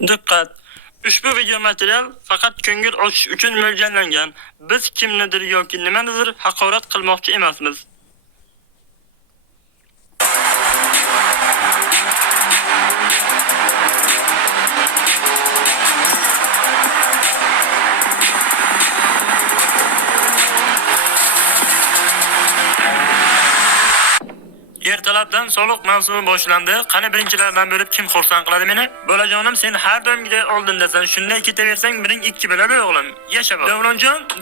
Diqqat! Ushbu video material faqat ko'ngil ochish uchun mo'ljallangan. Biz kimnidir yoki nimanidir haqorat qilmoqchi emasmiz. Ertalabdan soliq mavsumi boshlandi. Qani birinchilardan bo'lib kim xursand qiladi meni? Bolajonim, sen har doimgidek oldindasan. Shunday ketaversang, biring ikki bo'ladi o'g'lim. Yasha bor.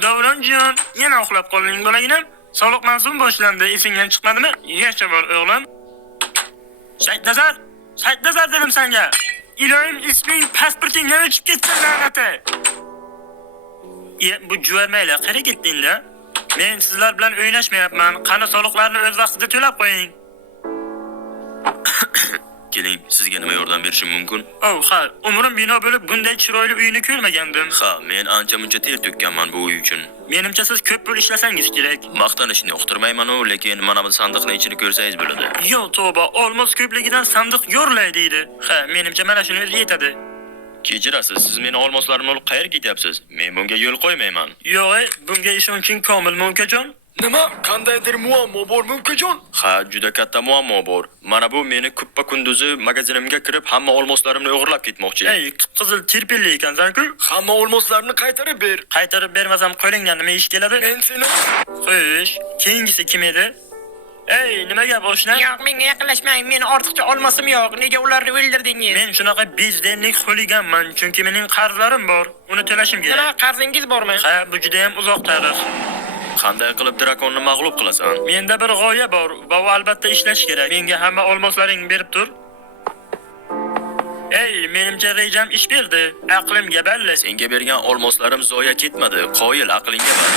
Davronjon, yana uxlab qolding bolaginam. Soliq mavsumi boshlandi. Esingdan chiqmadimi? Yasha bor o'g'lim. Saidnazar dedim senga. Ilohim, isming, pasportingdan o'chib ketsin la'nati. Bu juvarmaylar, qayerga ketdinglar? Men sizlar bilan o'ynashmayapman. Qani soliqlarni o'z vaqtida to'lab qo'ying. Keling, sizga nima yordam berishim mumkin? Ha, umrim bino bo'lib bunday chiroyli uyni ko'rmagandim. Ha, men ancha-muncha ter to'kkanman bu uy uchun. Menimcha siz ko'p pul ishlasangiz kerak. Maqtanishni yoqtirmayman-u, lekin mana bu sandiqning ichini ko'rsangiz bo'ladi. Yo, tavba, olmos ko'pligidan sandiq yo'rlay deydi. Ha, menimcha mana shuni o'zi yetadi. Kechirasiz, siz meni olmoslarimni olib qayerga ketyapsiz? Men bunga yo'l qo'ymayman. Yo'q, bunga ishonching komilmi ukajon? Nima? Qandaydir muammo bormi ukajon? Ha, juda katta muammo bor. Mana bu meni kuppa kunduzi magazinimga kirib hamma olmoslarimni o'g'irlab ketmoqchi. Ey, qizil tirpilli ekansan-ku. Hamma olmoslarni qaytarib ber. Qaytarib bermasam qo'lingdan nima ish keladi? Men seni... Xo'sh, keyingisi kim edi? Ey, nima gap oshna? Yo'q, menga yaqinlashmang. Men ortiqcha olmosim yo'q. Nega ularni o'ldirdingiz? Men shunaqa bezdenlik xuliganman, chunki mening qarzlarim bor. Uni to'lashim kerak. Nima qarzingiz bormi? Ha, bu juda ham uzoq tarix. Qanday qilib drakonni mag'lub qilasan? Menda bir g'oya bor va u albatta ishlash kerak. Menga hamma olmoslaringni berib tur. Ey, menimcha rejam ish berdi. Aqlimga balli. Senga bergan olmoslarim zoya ketmadi. Qoyil, aqlingga bor.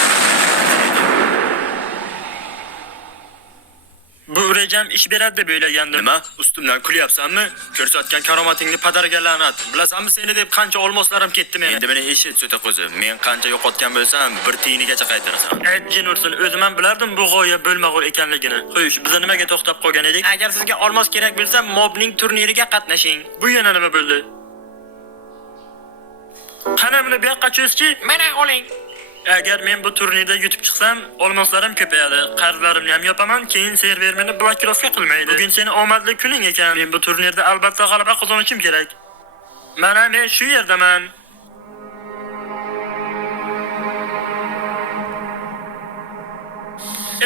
Bu rejam ish beradi deb o'ylagandim. Nima? Ustimdan kulyapsanmi? Ko'rsatgan karomatingni padarga la'nat. Bilasanmi seni deb qancha olmoslarim ketdi meni? Endi meni eshit, so'ta qo'zi. Men qancha yo'qotgan bo'lsam, bir tiyinigacha qaytarasan. Aytjin ursin, o'zim ham bilardim bu g'oya bo'lmag'ur ekanligini. Xo'sh, biz nimaga to'xtab qolgan edik? Agar sizga olmos kerak bo'lsa, mobning turniriga qatnashing. Bu yana nima bo'ldi? Qani buni bu yoqqa cho'zchi? Mana oling. Agar men bu turnirda yutib chiqsam, olmoslarim ko'payadi. Qarzlarimni ham yopaman, keyin server meni blokirovka qilmaydi. Bugun seni omadli kuning ekan. Men bu turnirda albatta g'alaba qozonishim kerak. Mana men shu yerdaman.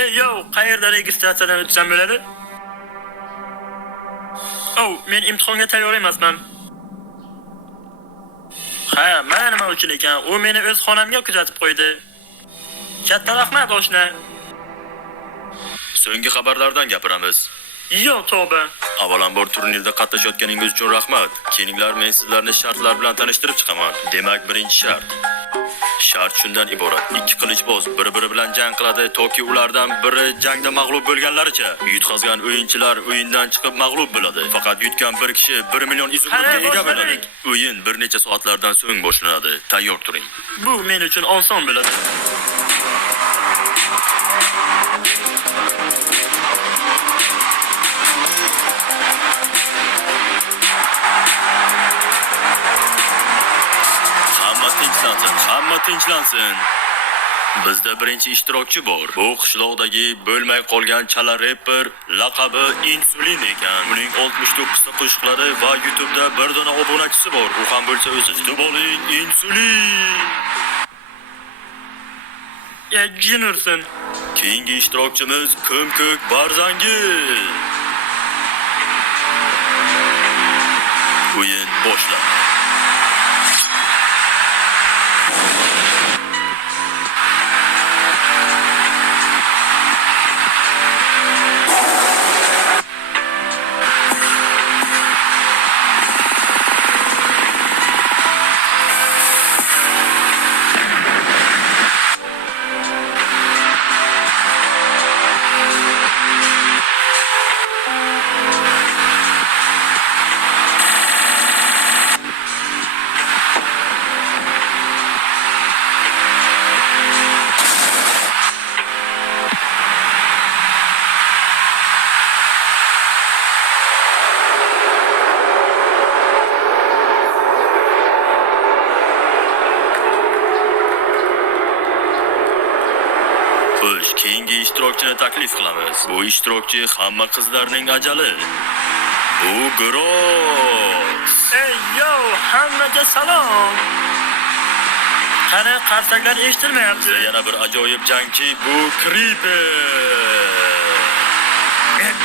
Ey yo, qayerda registratsiyadan o'tsam bo'ladi? Men imtihonga tayyor emasman. Ha, mana nima uchun ekan? U meni o'z xonamga kuzatib qo'ydi. Katta rahmat oshna. So'nggi xabarlardan gapiramiz. Yo, tavba. Avvalambor turnirda qatnashayotganingiz uchun rahmat. Kelinglar, men sizlarni shartlar bilan tanishtirib chiqaman. Demak, birinchi shart. Shart shundan iborat. Ikki qilichboz bir-biri bilan jang qiladi toki ulardan biri jangda mag'lub bo'lganlaricha. Yutqazgan o'yinchilar o'yindan chiqib mag'lub bo'ladi. Faqat yutgan bir kishi 1 million izg'urga ega bo'ladi. O'yin bir necha soatlardan so'ng boshlanadi. Tayyor turing. Bu men uchun oson bo'ladi. Hamma tinchlansin. Bizda birinchi ishtirokchi bor. Bu qishloqdagi bo'lmay qolgan chala rapper, laqabi Insulin ekan. Uning 69 ta qo'shiqlari va YouTube'da bir dona obunachisi bor. U ham bo'lsa o'zi. Kutib oling, Insulin. Jin ursin. Keyingi ishtirokchimiz Ko'mko'k Barzangi. O'yin boshlandi. keyingi ishtirokchini taklif qilamiz. Bu ishtirokchi hamma qizlarning ajali. Bu Gross. Ey yo, hammaga salom. Qani qarsaklar eshitilmayapti. Yana bir ajoyib jangchi bu Creeper.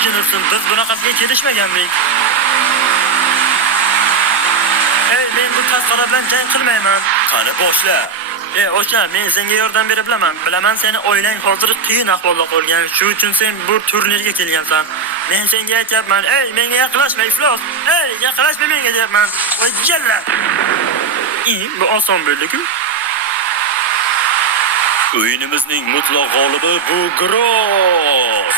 Jinursun, biz bunaqasiga kelishmagandik. Ey, men bu tasqara bilan jang qilmayman. Qani boshla. O'sha, men senga yordam bera bilaman. Bilaman seni oilang hozir qiyin ahvolda qolgan. Shu uchun sen bu turnirga kelgansan. Men senga aytyapman, ey, menga yaqinlashma iflos. Ey, yaqinlashma menga deyapman. Voy jalla. Bu oson bo'ldi-ku. O'yinimizning mutlaq g'olibi bu Gross.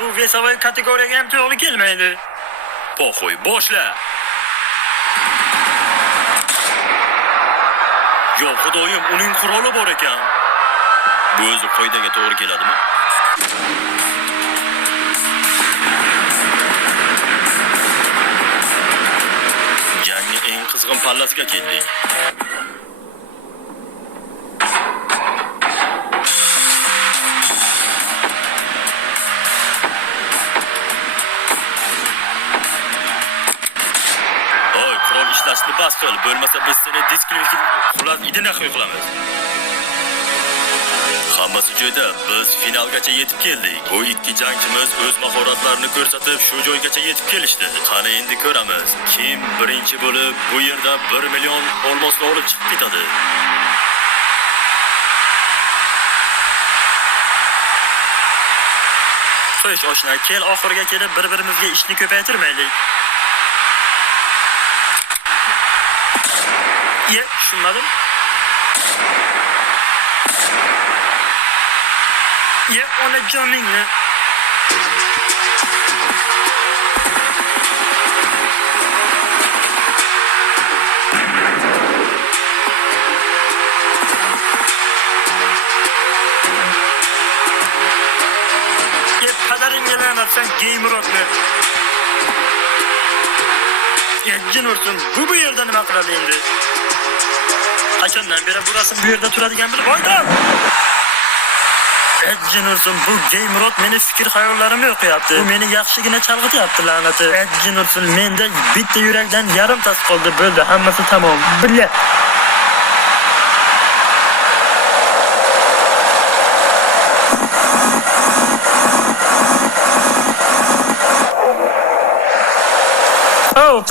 Bu vesovoy kategoriyaga ham to'g'ri kelmaydi. Poxo'y, boshla. Yo, xudoyim, uning quroli bor ekan. Bu o'zi qoidaga to'g'ri keladimi? Jangning eng qizg'in pallasiga keldik. Ishlashni bas qil, bo'lmasa biz seni diskvalifikatsiya idina qilamiz. Hammasi joyda, biz finalgacha yetib keldik. Bu ikki jangchimiz o'z mahoratlarini ko'rsatib, shu joygacha yetib kelishdi. Qani endi ko'ramiz, kim birinchi bo'lib bu yerda 1 million olmosni olib chiqib ketadi. Xo'sh, oshna, kel oxiriga kelib bir-birimizga ishni ko'paytirmaylik. Tushunmadim. Ona joningni. Padaringga la'natsan, Gamerotni. Jinursun, bu yerda nima qiladi endi? Qachondan beri bu rasm bu yerda turadigan bilib oydim. Jinursun, bu Gamerot meni fikr-xayollarimni o'qiyapti. U meni yaxshigina chalg'ityapti la'nati. Jinursun, menda bitta yurakdan yarim tas qoldi, bo'ldi, hammasi tamom. Billa.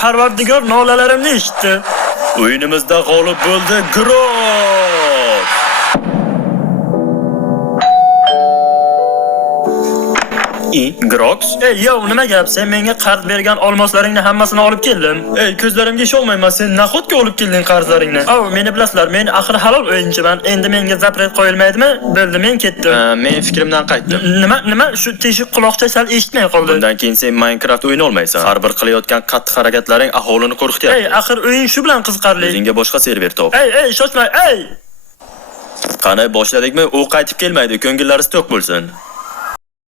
Parvardigor nolalarimni eshitdi. O'yinimizda g'olib bo'ldi Gross. Gross? Yo, nima gap? Sen menga qarz bergan olmoslaringni hammasini olib keldim. Ko'zlarimga ishonmayman, sen nahotga olib kelding qarzlaringni? Meni bilasizlar, men axir halol o'yinchiman. Endi menga zapret qo'yilmaydimi? Bo'ldi, men ketdim. Men fikrimdan qaytdim. Nima? Shu teshik quloqcha sal eshitmay qoldi. Bundan keyin sen Minecraft o'yina olmaysan. Har bir qilayotgan qattiq harakatlaring aholini qo'rqityapti. Axir o'yin shu bilan qiziqarli. O'zingga boshqa server top. Shoshma, Qani boshladikmi? U qaytib kelmaydi, ko'ngillari to'q bo'lsin.